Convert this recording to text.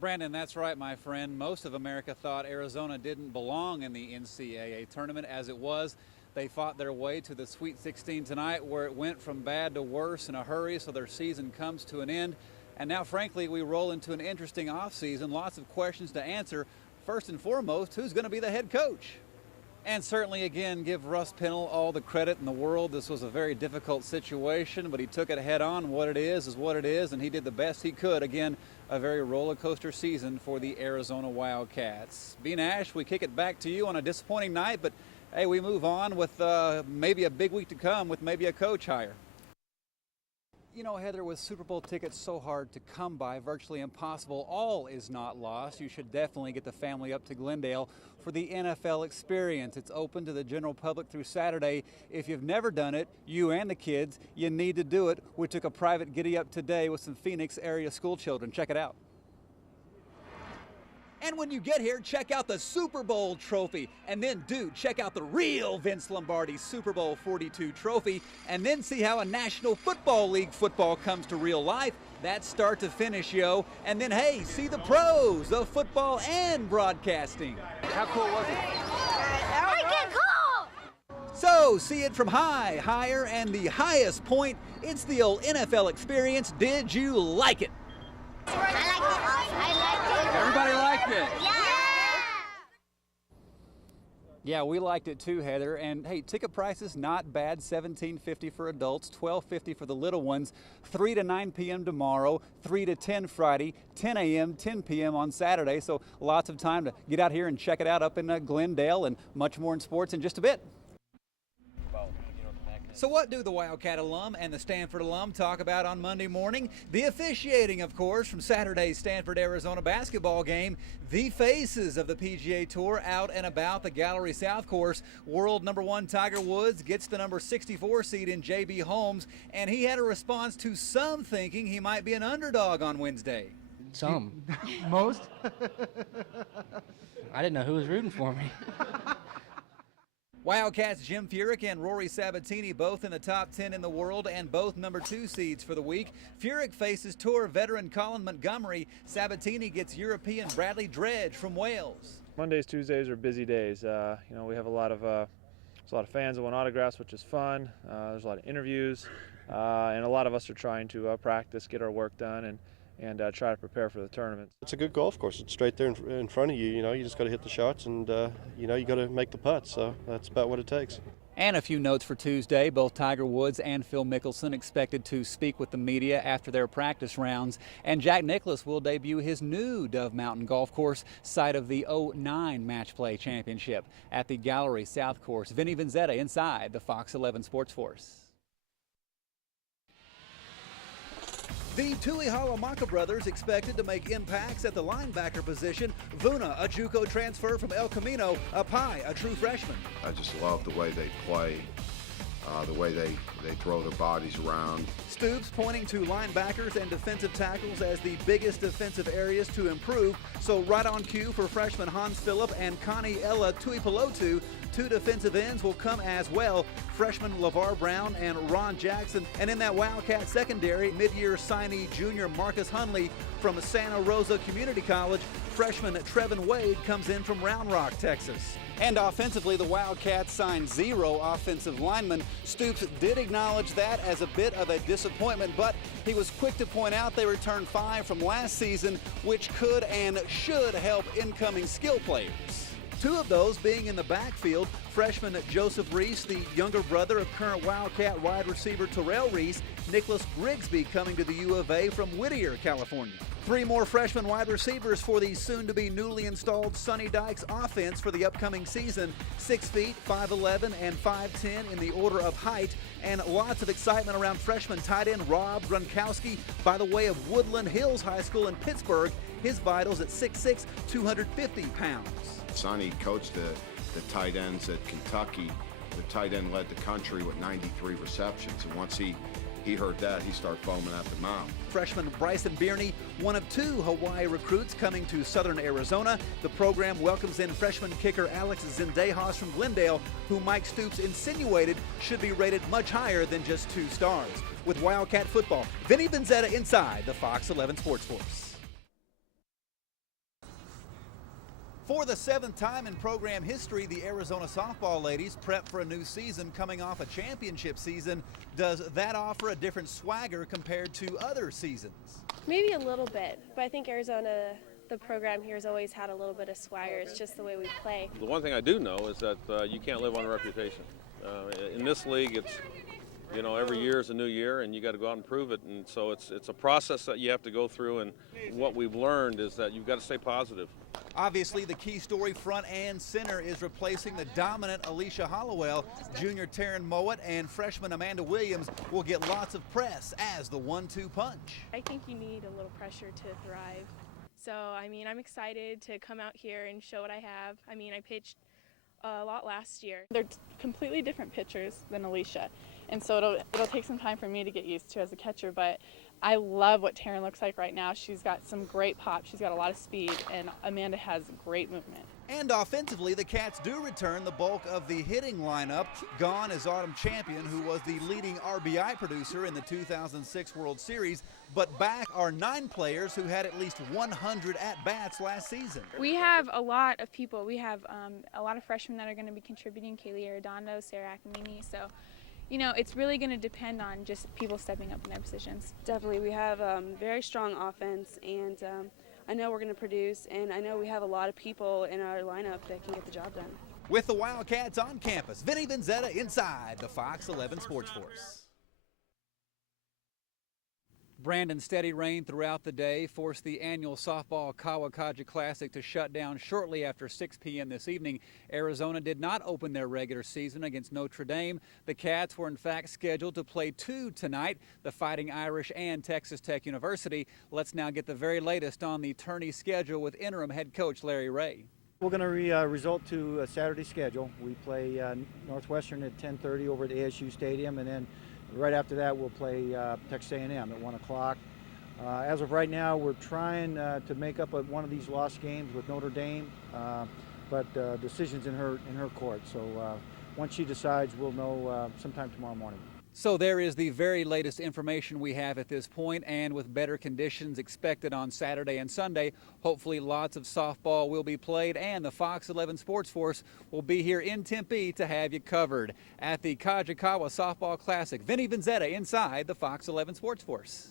Brandon, that's right, my friend. Most of America thought Arizona didn't belong in the NCAA tournament. As it was, they fought their way to the Sweet 16 tonight, where it went from bad to worse in a hurry, so their season comes to an end. And now, frankly, we roll into an interesting offseason. Lots of questions to answer. First and foremost, who's going to be the head coach? And certainly, again, give Russ Pennell all the credit in the world. This was a very difficult situation, but he took it head on. What it is what it is, and he did the best he could. Again, a very roller coaster season for the Arizona Wildcats. B. Nash, we kick it back to you on a disappointing night, but hey, we move on with maybe a big week to come with maybe a coach hire. You know, Heather, with Super Bowl tickets so hard to come by, virtually impossible, all is not lost. You should definitely get the family up to Glendale for the NFL experience. It's open to the general public through Saturday. If you've never done it, you and the kids, you need to do it. We took a private giddy-up today with some Phoenix area school children. Check it out. And when you get here, check out the Super Bowl trophy. And then, dude, check out the real Vince Lombardi Super Bowl 42 trophy. And then see how a National Football League football comes to real life. That's start to finish, yo. And then, hey, see the pros of football and broadcasting. How cool was it? Cool! So, see it from high, higher, and the highest point. It's the old NFL experience. Did you like it? I liked it. Everybody liked it. Yeah! Yeah, we liked it too, Heather. And hey, ticket prices not bad. $17.50 for adults, $12.50 for the little ones. 3 to 9 p.m. tomorrow, 3 to 10 Friday, 10 a.m., 10 p.m. on Saturday. So lots of time to get out here and check it out up in Glendale, and much more in sports in just a bit. So what do the Wildcat alum and the Stanford alum talk about on Monday morning? The officiating, of course, from Saturday's Stanford-Arizona basketball game. The faces of the PGA Tour out and about the Gallery South course. World number 1 Tiger Woods gets the number 64 seed in J.B. Holmes, and he had a response to some thinking he might be an underdog on Wednesday. Some. Most? I didn't know who was rooting for me. Wildcats Jim Furyk and Rory Sabatini both in the top 10 in the world and both number 2 seeds for the week. Furyk faces Tour veteran Colin Montgomery. Sabatini gets European Bradley Dredge from Wales. Mondays, Tuesdays are busy days. We have a lot of fans that want autographs, which is fun. There's a lot of interviews, and a lot of us are trying to practice, get our work done, and try to prepare for the tournament. It's a good golf course. It's straight there in front of you. You know, you just got to hit the shots, and you got to make the putts. So that's about what it takes. And a few notes for Tuesday. Both Tiger Woods and Phil Mickelson expected to speak with the media after their practice rounds. And Jack Nicklaus will debut his new Dove Mountain golf course, site of the 09 Match Play Championship at the Gallery South course. Vinnie Vinzetta inside the Fox 11 Sports Force. The Tuihalamaka brothers expected to make impacts at the linebacker position. Vuna, a JUCO transfer from El Camino. Apai, a true freshman. I just love the way they play, the way they throw their bodies around. Stoops pointing to linebackers and defensive tackles as the biggest defensive areas to improve. So right on cue for freshman Hans Phillip and Connie Ella Tuipulotu. 2 defensive ends will come as well. Freshman LeVar Brown and Ron Jackson. And in that Wildcat secondary, mid-year signee junior Marcus Hunley from Santa Rosa Community College. Freshman Trevin Wade comes in from Round Rock, Texas. And offensively, the Wildcats signed 0 offensive linemen. Stoops did acknowledge that as a bit of a disappointment, but he was quick to point out they returned 5 from last season, which could and should help incoming skill players. 2 of those being in the backfield, freshman Joseph Reese, the younger brother of current Wildcat wide receiver Terrell Reese, Nicholas Grigsby coming to the U of A from Whittier, California. 3 more freshman wide receivers for the soon-to-be newly installed Sonny Dykes offense for the upcoming season. 6 feet, 5'11", and 5'10" in the order of height, and lots of excitement around freshman tight end Rob Gronkowski by the way of Woodland Hills High School in Pittsburgh. His vitals at 6'6", 250 pounds. Sonny coached the tight ends at Kentucky. The tight end led the country with 93 receptions, and once he heard that, he started foaming at the mouth. Freshman Bryson Bierney, one of 2 Hawaii recruits coming to southern Arizona. The program welcomes in freshman kicker Alex Zendejas from Glendale, who Mike Stoops insinuated should be rated much higher than just 2 stars. With Wildcat football, Vinnie Vinzetta inside the Fox 11 Sports Force. For the 7th time in program history, the Arizona softball ladies prep for a new season coming off a championship season. Does that offer a different swagger compared to other seasons? Maybe a little bit, but I think Arizona, the program here has always had a little bit of swagger. It's just the way we play. The one thing I do know is that you can't live on a reputation. In this league, it's, you know, every year is a new year, and you got to go out and prove it. And so it's a process that you have to go through. And what we've learned is that you've got to stay positive. Obviously, the key story front and center is replacing the dominant Alicia Hollowell. Junior Taryn Mowat and freshman Amanda Williams will get lots of press as the 1-2 punch. I think you need a little pressure to thrive. So, I mean, I'm excited to come out here and show what I have. I mean, I pitched a lot last year. They're completely different pitchers than Alicia, and so it'll take some time for me to get used to as a catcher, but I love what Taryn looks like right now. She's got some great pop, she's got a lot of speed, and Amanda has great movement. And offensively, the Cats do return the bulk of the hitting lineup. Gone is Autumn Champion, who was the leading RBI producer in the 2006 World Series, but back are 9 players who had at least 100 at-bats last season. We have a lot of people. We have a lot of freshmen that are going to be contributing, Kaylee Arredondo, Sarah Akamini, so you know, it's really going to depend on just people stepping up in their positions. Definitely, we have very strong offense, and I know we're going to produce, and I know we have a lot of people in our lineup that can get the job done. With the Wildcats on campus, Vinnie Vinzetta inside the Fox 11 Sports Force. Brandon, steady rain throughout the day forced the annual softball Kawakaja Classic to shut down shortly after 6 p.m. this evening. Arizona did not open their regular season against Notre Dame. The Cats were in fact scheduled to play 2 tonight, the Fighting Irish and Texas Tech University. Let's now get the very latest on the tourney schedule with interim head coach Larry Ray. We're going to result to a Saturday schedule. We play Northwestern at 10:30 over at ASU Stadium, and then right after that, we'll play Texas A&M at 1 o'clock. As of right now, we're trying to make up one of these lost games with Notre Dame, but decision's in her court. So once she decides, we'll know sometime tomorrow morning. So there is the very latest information we have at this point, and with better conditions expected on Saturday and Sunday, hopefully lots of softball will be played, and the Fox 11 Sports Force will be here in Tempe to have you covered. At the Kajikawa Softball Classic, Vinnie Vinzetta inside the Fox 11 Sports Force.